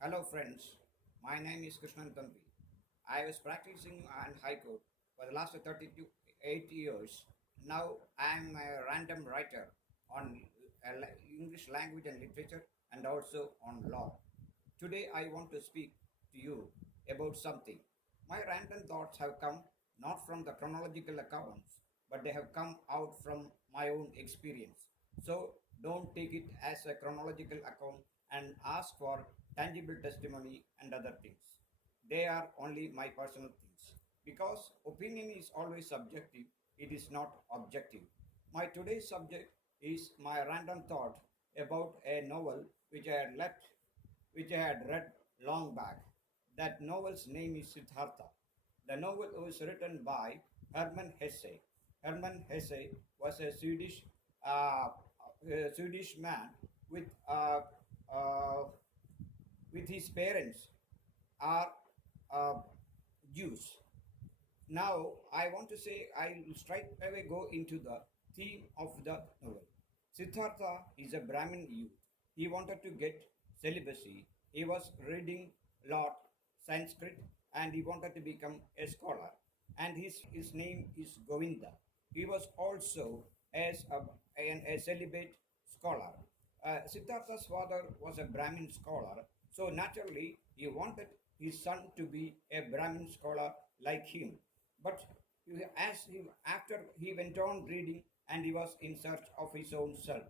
Hello friends, my name is Krishnan Thampi. I was practicing on High Court for the last 38 years. Now I am a random writer on English language and literature and also on law. Today I want to speak to you about something. My random thoughts have come not from the chronological accounts, but they have come out from my own experience. So don't take it as a chronological account and ask for tangible testimony and other things. They are only my personal things. Because opinion is always subjective, it is not objective. My today's subject is my random thought about a novel which I had read long back. That novel's name is Siddhartha. The novel was written by Hermann Hesse. Hermann Hesse was a Swedish man with uh, uh, with his parents are uh, Jews. Now, I want to say I'll straight away go into the theme of the novel. Siddhartha is a Brahmin youth. He wanted to get celibacy. He was reading lot Sanskrit and he wanted to become a scholar. And his name is Govinda. He was also as a celibate scholar. Siddhartha's father was a Brahmin scholar, so naturally he wanted his son to be a Brahmin scholar like him. But after he went on reading and he was in search of his own self,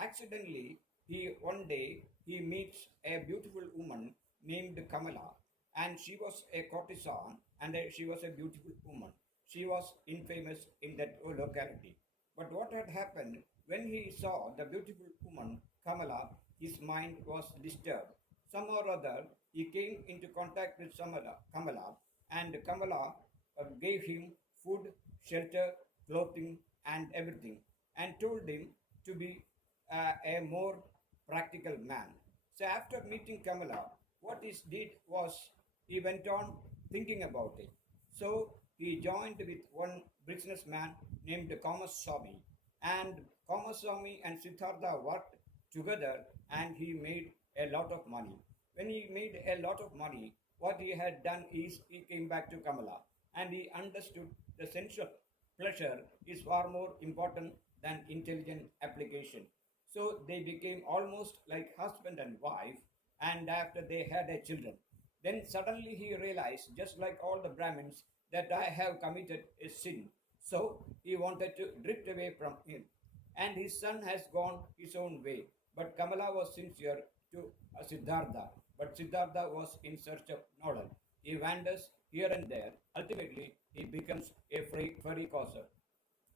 accidentally he one day he meets a beautiful woman named Kamala, and she was a courtesan and she was a beautiful woman. She was infamous in that locality. But what had happened when he saw the beautiful woman Kamala, his mind was disturbed. Some or other, he came into contact with Kamala, and Kamala gave him food, shelter, clothing, and everything, and told him to be a more practical man. So after meeting Kamala, what he did was he went on thinking about it. So he joined with one businessman named Kamaswamy, and Kamaswamy and Siddhartha worked together, and he made a lot of money. When he made a lot of money, what he had done is he came back to Kamala and he understood the sensual pleasure is far more important than intelligent application. So they became almost like husband and wife, and after they had a children. Then suddenly he realized, just like all the Brahmins, that I have committed a sin. So he wanted to drift away from him. And his son has gone his own way. But Kamala was sincere to Siddhartha. But Siddhartha was in search of knowledge. He wanders here and there. Ultimately, he becomes a furry causer.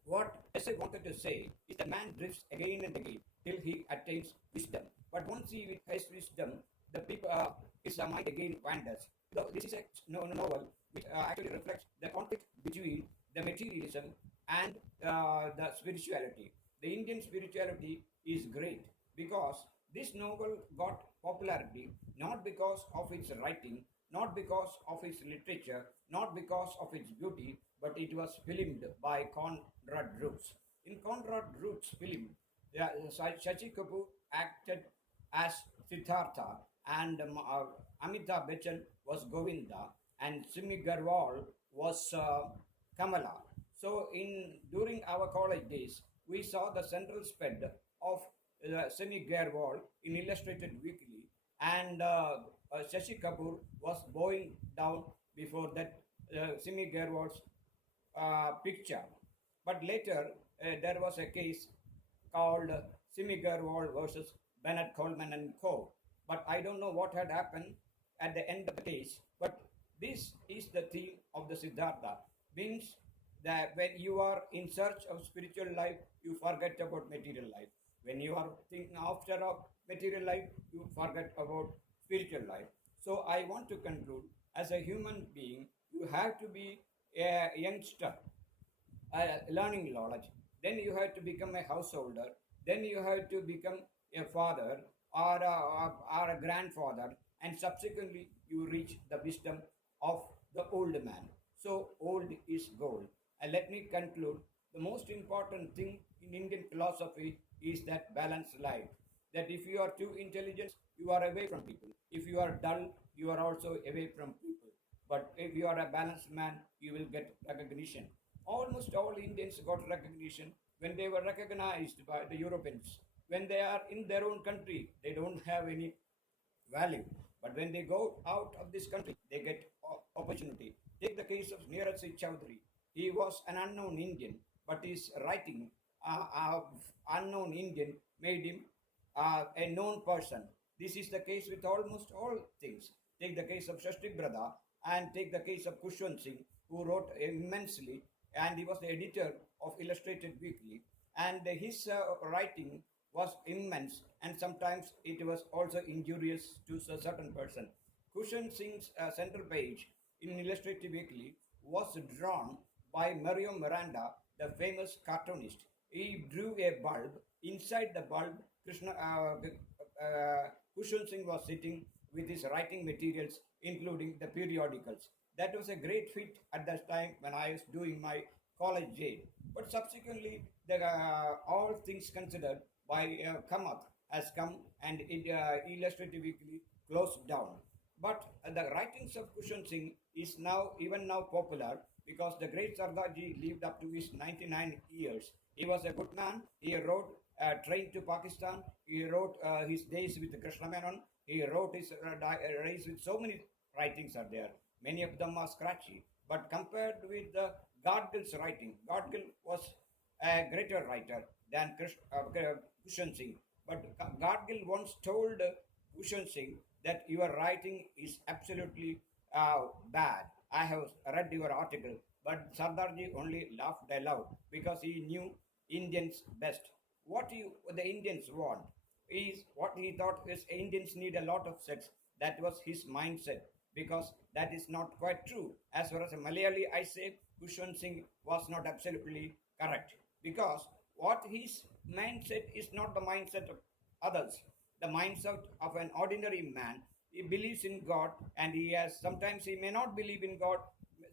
What Essay wanted to say is that man drifts again and again till he attains wisdom. But once he has wisdom, the people his mind again wanders. So this is a novel which actually reflects the conflict between the materialism and the spirituality. The Indian spirituality is great because this novel got popularity not because of its writing, not because of its literature, not because of its beauty, but it was filmed by Conrad Roots. In Conrad Roots' film, Shashi Kapoor acted as Siddhartha, and Amitabh Bachchan was Govinda, and Simi Garwal was Kamala. So, in during our college days, we saw the central spread of Simi Garwal in Illustrated Weekly, and Shashi Kapoor was bowing down before that Simi Garwal's picture. But later, there was a case called Simi Garwal versus Bernard Coleman and Co. But I don't know what had happened at the end of the case. But this is the theme of the Siddhartha. Means that when you are in search of spiritual life, you forget about material life. When you are thinking after of material life, you forget about spiritual life. So I want to conclude, as a human being, you have to be a youngster learning knowledge. Then you have to become a householder. Then you have to become a father or a grandfather, and subsequently you reach the wisdom of the old man. So old is gold. And let me conclude. The most important thing in Indian philosophy is that balanced life. that if you are too intelligent, you are away from people. If you are dull, you are also away from people. But if you are a balanced man, you will get recognition. Almost all Indians got recognition when they were recognized by the Europeans. When they are in their own country, they don't have any value. But when they go out of this country, they get opportunity. Take the case of Neeraj Singh Chowdhury. He was an unknown Indian, but his writing, unknown Indian, made him a known person. This is the case with almost all things. Take the case of Shashti Brother and take the case of Kushwant Singh, who wrote immensely, and he was the editor of Illustrated Weekly. And his writing was immense, and sometimes it was also injurious to a certain person. Kushwant Singh's central page in Illustrated Weekly was drawn by Mario Miranda, the famous cartoonist. He drew a bulb. Inside the bulb, Kushwant Singh was sitting with his writing materials, including the periodicals. That was a great feat at that time when I was doing my college days. But subsequently, all things considered, by Kamath has come and Illustrated Weekly closed down. But the writings of Kushwant Singh is now even now popular because the great Sardarji lived up to his 99 years. He was a good man. He wrote Train to Pakistan. He wrote his days with Krishna Menon. He wrote his days with so many writings are there. Many of them are scratchy. But compared with the Gadgil's writing, Gadgil was a greater writer than Kushwant Singh. But Gadgil once told Kushwant Singh that your writing is absolutely bad. I have read your article, but Sardarji only laughed aloud because he knew Indians best. The Indians want is what he thought is Indians need a lot of sex. That was his mindset because that is not quite true. As far as a Malayali, I say Kushwant Singh was not absolutely correct because what his mindset is not the mindset of others. The mindset of an ordinary man. He believes in God, and he has sometimes he may not believe in God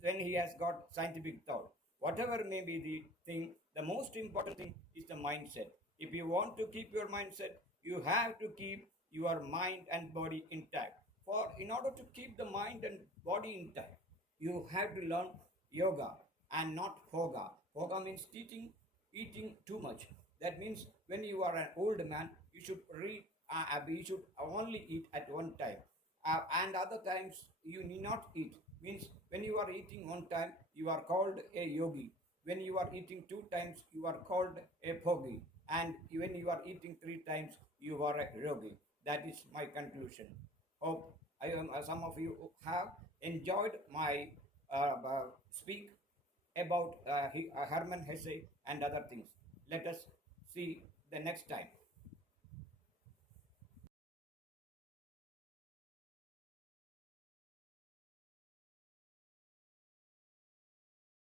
when he has got scientific thought. Whatever may be the thing, the most important thing is the mindset. If you want to keep your mindset, you have to keep your mind and body intact. For in order to keep the mind and body intact, you have to learn yoga and not hoga. Hoga means eating too much. That means when you are an old man, you should only eat at one time, and other times you need not eat. Means when you are eating one time, you are called a yogi. When you are eating two times, you are called a bhogi, and when you are eating three times, you are a yogi. That is my conclusion. Hope some of you have enjoyed my speak about Hermann Hesse and other things. Let us see the next time.